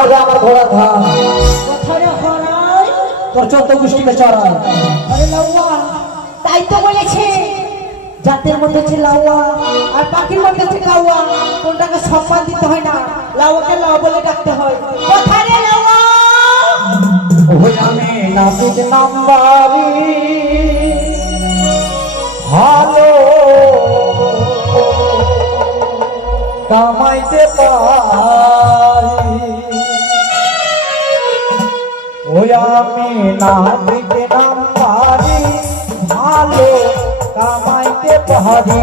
আমার ঘোড়া ধান কোথায় হরাই তোর 14 গোষ্ঠীকে চড়াই। আরে লাউয়া তাই তো বলেছে জাতের মধ্যে হচ্ছে লাউয়া আর পাখির মধ্যে হচ্ছে লাউয়া, কোনটাকে সম্মান দিতে হয় না, লাউয়াকে লাউ বলে ডাকতে হয়। কোথায় রে লাউয়া? ওই আমি নাপিত নাম্বারি ভালো কামাইতে পারি। ওই আমি নাপিত নাম্বারি ভালো কামাইতে পারি।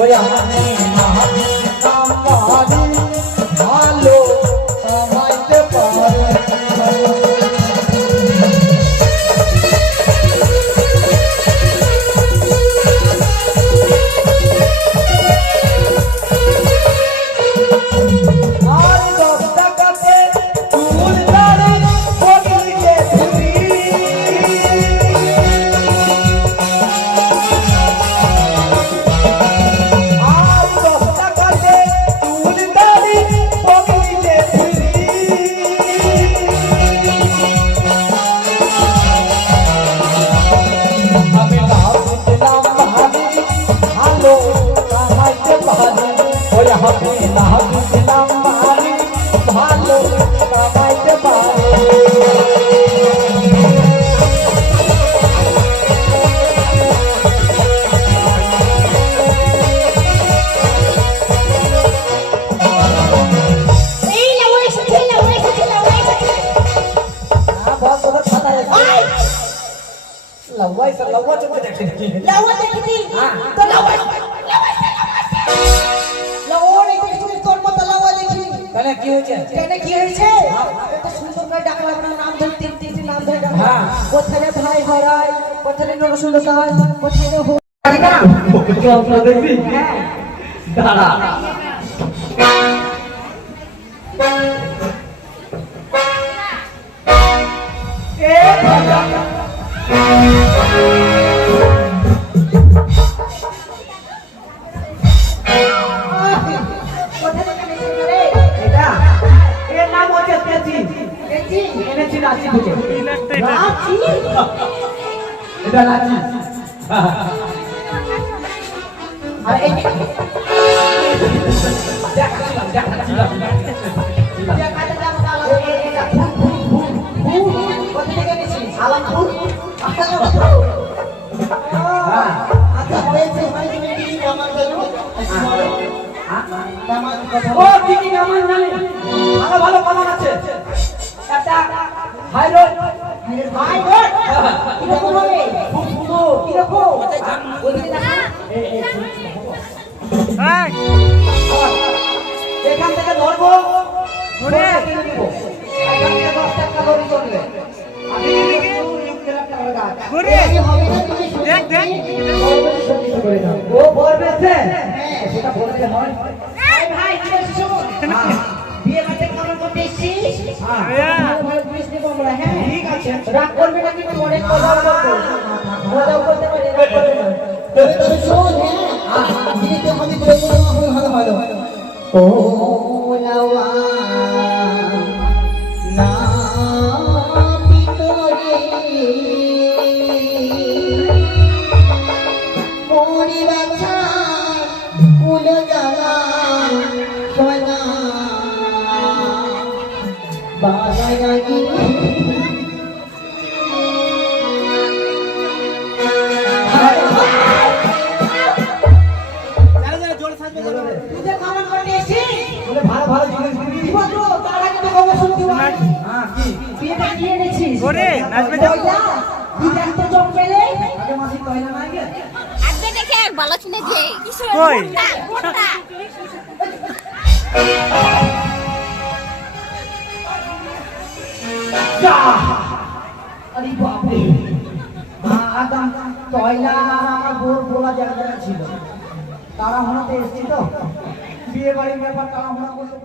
ওই আমি নাপিত নাম্বারি ভালো কামাইতে পারি। लव्वाई सर लव्वा चलते देखते लव्वा देखती तो लव्वा लव्वा नहीं देखती তোর মত লव्वा দেখি কেন কি হয়েছে এত সুন্দর করে ডাকলা আপনার নাম ধরে তিন নাম ধরে ডাকলা। হ্যাঁ কোথায় ভাই হরাই কোথায় নরসুন্দর কোথায় হো না তো আপনারা দেখবি। হ্যাঁ দাঁড়া এ ভাজা ভালো ভালো আছে একটা হাই রোড কিরকম হবে খুব সুন্দর কিরকম এখান থেকে ধরবো ধরে নিব এখান থেকে 10 টাকা লরি চলবে আমি দেখ দেখ ও বলবেছে সেটা বলতে হয় ভাই শোন বিয়ে বাড়িতে কেমন করতে এসেছিস? হ্যাঁ ভালো বুঝতে পারবো। হ্যাঁ ঠিক আছে রাগ করবে না কিন্তু অনেক মজাও করতে পারে রাগ করবে না তবে শোন। হ্যাঁ দিদিতে আমি করে ভালো ভালো ও লাওয়া না ভিতরে পরিবাছা উলো জ্বালা সোনা বাজাগি ভালো ভালো জিনিস দিব তো তার আগে তো খবর শুনতে হয়। হ্যাঁ কি বিয়েটা কি এনেছিস ওরে নাচবে যাও তুই দেখতে জব পেলে আগে মাসি কইলা না আগে আগে দেখে এক ভালো শুনে দে কই আরে বাপ রে আদম কইলা আমার বলা জায়গা ছিল তারা হনাতে এসেছি তো বিয়ে বাড়ির ব্যাপার তারা হনা করতে